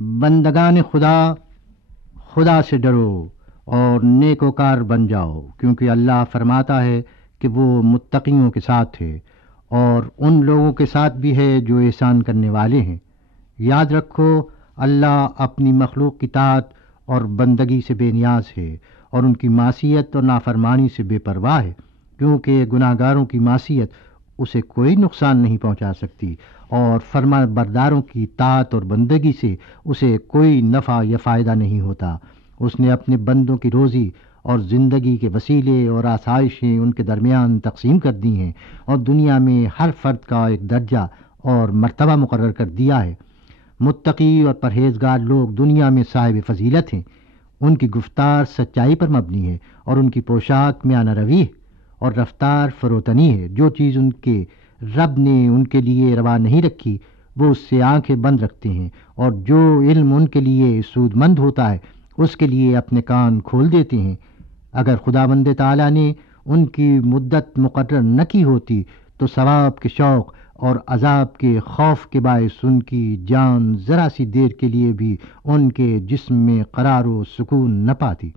بندگان خدا، خدا سے ڈرو اور نیکوکار بن جاؤ، کیونکہ اللہ فرماتا ہے کہ وہ متقیوں کے ساتھ ہے اور ان لوگوں کے ساتھ بھی ہے جو احسان کرنے والے ہیں۔ یاد رکھو، اللہ اپنی مخلوق کی طاعت اور بندگی سے بے نیاز ہے اور ان کی معصیت اور نافرمانی سے بے پرواہ ہے، کیونکہ گناہ گاروں کی معصیت اسے کوئی نقصان نہیں پہنچا سکتی اور فرما برداروں کی طاعت اور بندگی سے اسے کوئی نفع یا فائدہ نہیں ہوتا۔ اس نے اپنے بندوں کی روزی اور زندگی کے وسیلے اور آسائشیں ان کے درمیان تقسیم کر دی ہیں اور دنیا میں ہر فرد کا ایک درجہ اور مرتبہ مقرر کر دیا ہے۔ متقی اور پرہیزگار لوگ دنیا میں صاحب فضیلت ہیں، ان کی گفتار سچائی پر مبنی ہے اور ان کی پوشاک میانہ روی ہے اور رفتار فروتنی ہے۔ جو چیز ان کے رب نے ان کے لیے روا نہیں رکھی وہ اس سے آنکھیں بند رکھتے ہیں، اور جو علم ان کے لیے سود مند ہوتا ہے اس کے لیے اپنے کان کھول دیتے ہیں۔ اگر خداوند تعالیٰ نے ان کی مدت مقرر نہ کی ہوتی تو ثواب کے شوق اور عذاب کے خوف کے باعث ان کی جان ذرا سی دیر کے لیے بھی ان کے جسم میں قرار و سکون نہ پاتی۔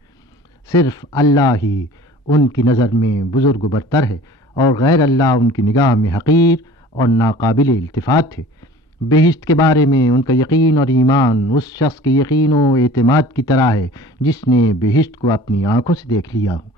صرف اللہ ہی ان کی نظر میں بزرگ و برتر ہے اور غیر اللہ ان کی نگاہ میں حقیر اور ناقابل التفات ہے۔ بہشت کے بارے میں ان کا یقین اور ایمان اس شخص کے یقین و اعتماد کی طرح ہے جس نے بہشت کو اپنی آنکھوں سے دیکھ لیا ہو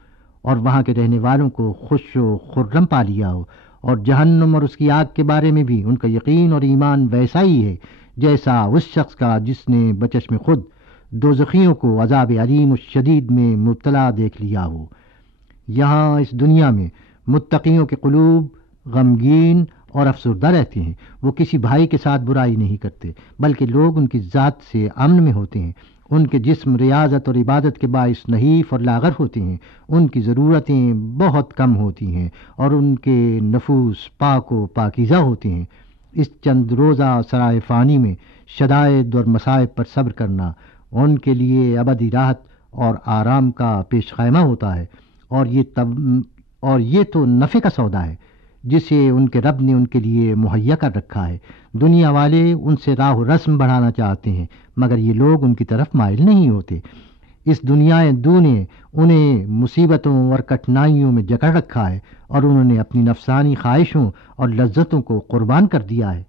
اور وہاں کے رہنے والوں کو خوش و خرم پا لیا ہو، اور جہنم اور اس کی آگ کے بارے میں بھی ان کا یقین اور ایمان ویسا ہی ہے جیسا اس شخص کا جس نے بچشم خود دوزخیوں کو عذاب علیم و شدید میں مبتلا دیکھ لیا ہو۔ یہاں اس دنیا میں متقیوں کے قلوب غمگین اور افسردہ رہتے ہیں، وہ کسی بھائی کے ساتھ برائی نہیں کرتے بلکہ لوگ ان کی ذات سے امن میں ہوتے ہیں، ان کے جسم ریاضت اور عبادت کے باعث نحیف اور لاغر ہوتے ہیں، ان کی ضرورتیں بہت کم ہوتی ہیں اور ان کے نفوس پاک و پاکیزہ ہوتے ہیں۔ اس چند روزہ سرائے فانی میں شدائد اور مصائب پر صبر کرنا ان کے لیے ابدی راحت اور آرام کا پیش خیمہ ہوتا ہے، اور یہ تو نفع کا سودا ہے جسے ان کے رب نے ان کے لیے مہیا کر رکھا ہے۔ دنیا والے ان سے راہ و رسم بڑھانا چاہتے ہیں مگر یہ لوگ ان کی طرف مائل نہیں ہوتے۔ اس دنیا دو نے انہیں مصیبتوں اور کٹھنائیوں میں جکڑ رکھا ہے اور انہوں نے اپنی نفسانی خواہشوں اور لذتوں کو قربان کر دیا ہے۔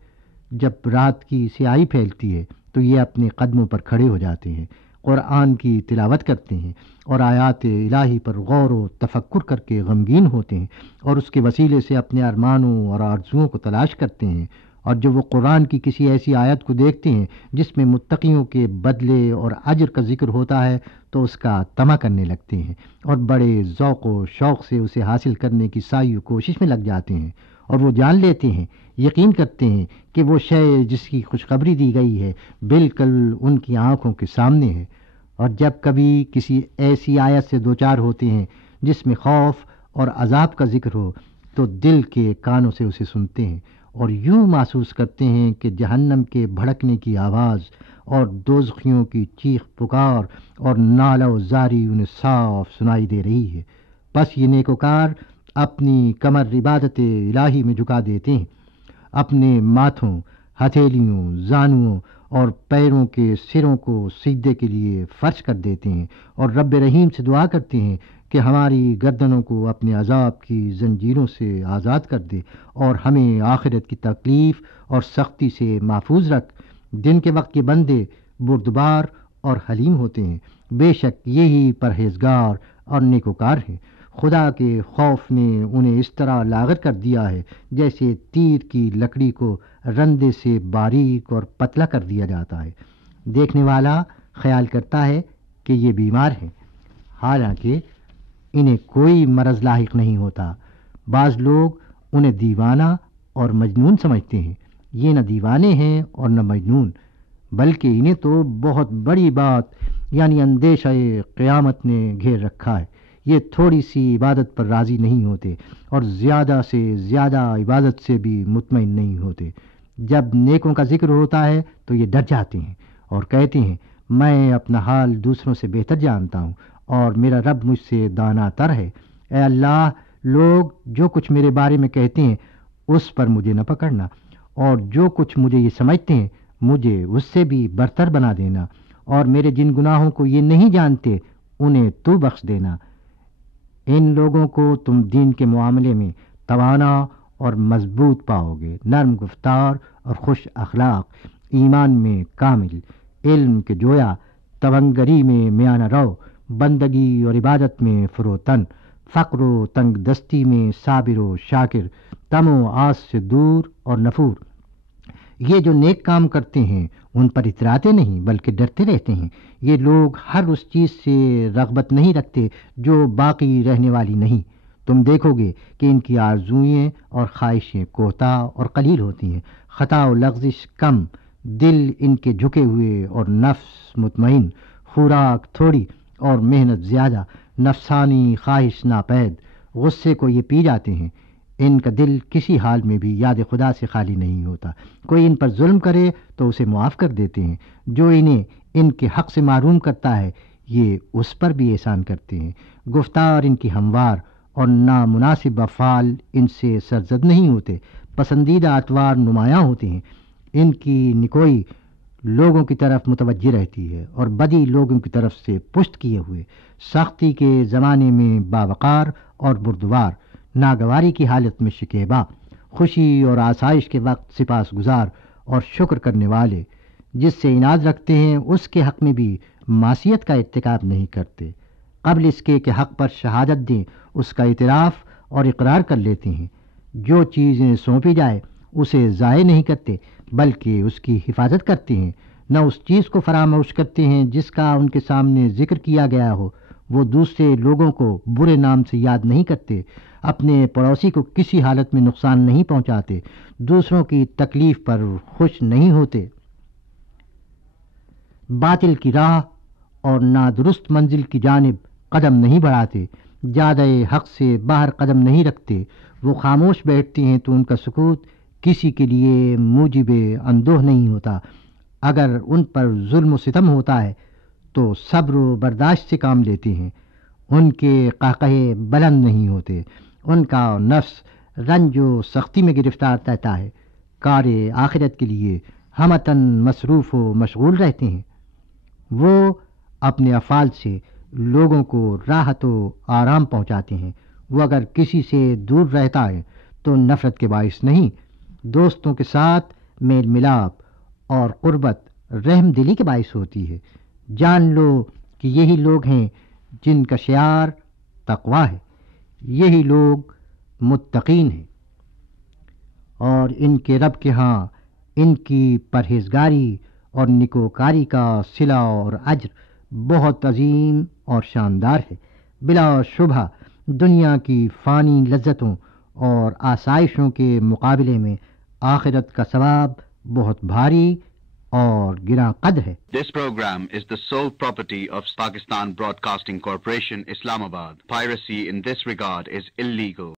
جب رات کی سیاہی پھیلتی ہے تو یہ اپنے قدموں پر کھڑے ہو جاتے ہیں، قرآن کی تلاوت کرتے ہیں اور آیات الہی پر غور و تفکر کر کے غمگین ہوتے ہیں اور اس کے وسیلے سے اپنے ارمانوں اور آرزوؤں کو تلاش کرتے ہیں، اور جب وہ قرآن کی کسی ایسی آیت کو دیکھتے ہیں جس میں متقیوں کے بدلے اور اجر کا ذکر ہوتا ہے تو اس کا طمع کرنے لگتے ہیں اور بڑے ذوق و شوق سے اسے حاصل کرنے کی سعی و کوشش میں لگ جاتے ہیں، اور وہ جان لیتے ہیں، یقین کرتے ہیں کہ وہ شے جس کی خوشخبری دی گئی ہے بالکل ان کی آنکھوں کے سامنے ہے، اور جب کبھی کسی ایسی آیت سے دوچار ہوتے ہیں جس میں خوف اور عذاب کا ذکر ہو تو دل کے کانوں سے اسے سنتے ہیں اور یوں محسوس کرتے ہیں کہ جہنم کے بھڑکنے کی آواز اور دوزخیوں کی چیخ پکار اور نالہ و زاری انہیں صاف سنائی دے رہی ہے۔ بس یہ نیکوکار اپنی کمر عبادت الہی میں جھکا دیتے ہیں، اپنے ماتھوں، ہتھیلیوں، زانوؤں اور پیروں کے سروں کو سجدے کے لیے فرش کر دیتے ہیں اور رب رحیم سے دعا کرتے ہیں کہ ہماری گردنوں کو اپنے عذاب کی زنجیروں سے آزاد کر دے اور ہمیں آخرت کی تکلیف اور سختی سے محفوظ رکھ۔ دن کے وقت کے بندے بردبار اور حلیم ہوتے ہیں، بے شک یہی پرہیزگار اور نیکوکار ہیں۔ خدا کے خوف نے انہیں اس طرح لاغر کر دیا ہے جیسے تیر کی لکڑی کو رندے سے باریک اور پتلا کر دیا جاتا ہے۔ دیکھنے والا خیال کرتا ہے کہ یہ بیمار ہیں، حالانکہ انہیں کوئی مرض لاحق نہیں ہوتا۔ بعض لوگ انہیں دیوانہ اور مجنون سمجھتے ہیں، یہ نہ دیوانے ہیں اور نہ مجنون، بلکہ انہیں تو بہت بڑی بات یعنی اندیشہ قیامت نے گھیر رکھا ہے۔ یہ تھوڑی سی عبادت پر راضی نہیں ہوتے اور زیادہ سے زیادہ عبادت سے بھی مطمئن نہیں ہوتے۔ جب نیکوں کا ذکر ہوتا ہے تو یہ ڈر جاتے ہیں اور کہتے ہیں میں اپنا حال دوسروں سے بہتر جانتا ہوں اور میرا رب مجھ سے دانا تر ہے۔ اے اللہ، لوگ جو کچھ میرے بارے میں کہتے ہیں اس پر مجھے نہ پکڑنا، اور جو کچھ مجھے یہ سمجھتے ہیں مجھے اس سے بھی برتر بنا دینا، اور میرے جن گناہوں کو یہ نہیں جانتے انہیں تو بخش دینا۔ ان لوگوں کو تم دین کے معاملے میں توانا اور مضبوط پاؤ گے، نرم گفتار اور خوش اخلاق، ایمان میں کامل، علم کے جویا، توانگری میں میانہ رو، بندگی اور عبادت میں فروتن، فقر و تنگ دستی میں صابر و شاکر، تم و آس سے دور اور نفور۔ یہ جو نیک کام کرتے ہیں ان پر اتراتے نہیں بلکہ ڈرتے رہتے ہیں۔ یہ لوگ ہر اس چیز سے رغبت نہیں رکھتے جو باقی رہنے والی نہیں۔ تم دیکھو گے کہ ان کی آرزوئیں اور خواہشیں کوتاہ اور قلیل ہوتی ہیں، خطا و لغزش کم، دل ان کے جھکے ہوئے اور نفس مطمئن، خوراک تھوڑی اور محنت زیادہ، نفسانی خواہش ناپید، غصے کو یہ پی جاتے ہیں۔ ان کا دل کسی حال میں بھی یاد خدا سے خالی نہیں ہوتا۔ کوئی ان پر ظلم کرے تو اسے معاف کر دیتے ہیں، جو انہیں ان کے حق سے محروم کرتا ہے یہ اس پر بھی احسان کرتے ہیں۔ گفتار ان کی ہموار اور نامناسب افعال ان سے سرزد نہیں ہوتے، پسندیدہ اطوار نمایاں ہوتے ہیں۔ ان کی نکوئی لوگوں کی طرف متوجہ رہتی ہے اور بدی لوگوں کی طرف سے پشت کیے ہوئے، سختی کے زمانے میں باوقار اور بردبار، ناگواری کی حالت میں شکیبا، خوشی اور آسائش کے وقت سپاس گزار اور شکر کرنے والے، جس سے اناد رکھتے ہیں اس کے حق میں بھی معصیت کا ارتکاب نہیں کرتے، قبل اس کے کہ حق پر شہادت دیں اس کا اعتراف اور اقرار کر لیتے ہیں، جو چیزیں سونپی جائے اسے ضائع نہیں کرتے بلکہ اس کی حفاظت کرتے ہیں، نہ اس چیز کو فراموش کرتے ہیں جس کا ان کے سامنے ذکر کیا گیا ہو۔ وہ دوسرے لوگوں کو برے نام سے یاد نہیں کرتے، اپنے پڑوسی کو کسی حالت میں نقصان نہیں پہنچاتے، دوسروں کی تکلیف پر خوش نہیں ہوتے، باطل کی راہ اور نادرست منزل کی جانب قدم نہیں بڑھاتے، زیادہ حق سے باہر قدم نہیں رکھتے۔ وہ خاموش بیٹھتے ہیں تو ان کا سکوت کسی کے لیے موجب اندوہ نہیں ہوتا۔ اگر ان پر ظلم و ستم ہوتا ہے تو صبر و برداشت سے کام لیتے ہیں، ان کے قہقہے بلند نہیں ہوتے، ان کا نفس رنج و سختی میں گرفتار رہتا ہے، کار آخرت کے لیے ہمتاً مصروف و مشغول رہتے ہیں۔ وہ اپنے افعال سے لوگوں کو راحت و آرام پہنچاتے ہیں۔ وہ اگر کسی سے دور رہتا ہے تو نفرت کے باعث نہیں، دوستوں کے ساتھ میل ملاپ اور قربت رحم دلی کے باعث ہوتی ہے۔ جان لو کہ یہی لوگ ہیں جن کا شعار تقویٰ ہے، یہی لوگ متقین ہیں، اور ان کے رب کے ہاں ان کی پرہیزگاری اور نکوکاری کا صلہ اور اجر بہت عظیم اور شاندار ہے۔ بلا شبہ دنیا کی فانی لذتوں اور آسائشوں کے مقابلے میں آخرت کا ثواب بہت بھاری اور گراں قدر ہے۔ This program is the sole property of Pakistan Broadcasting Corporation, Islamabad. Piracy in this regard is illegal.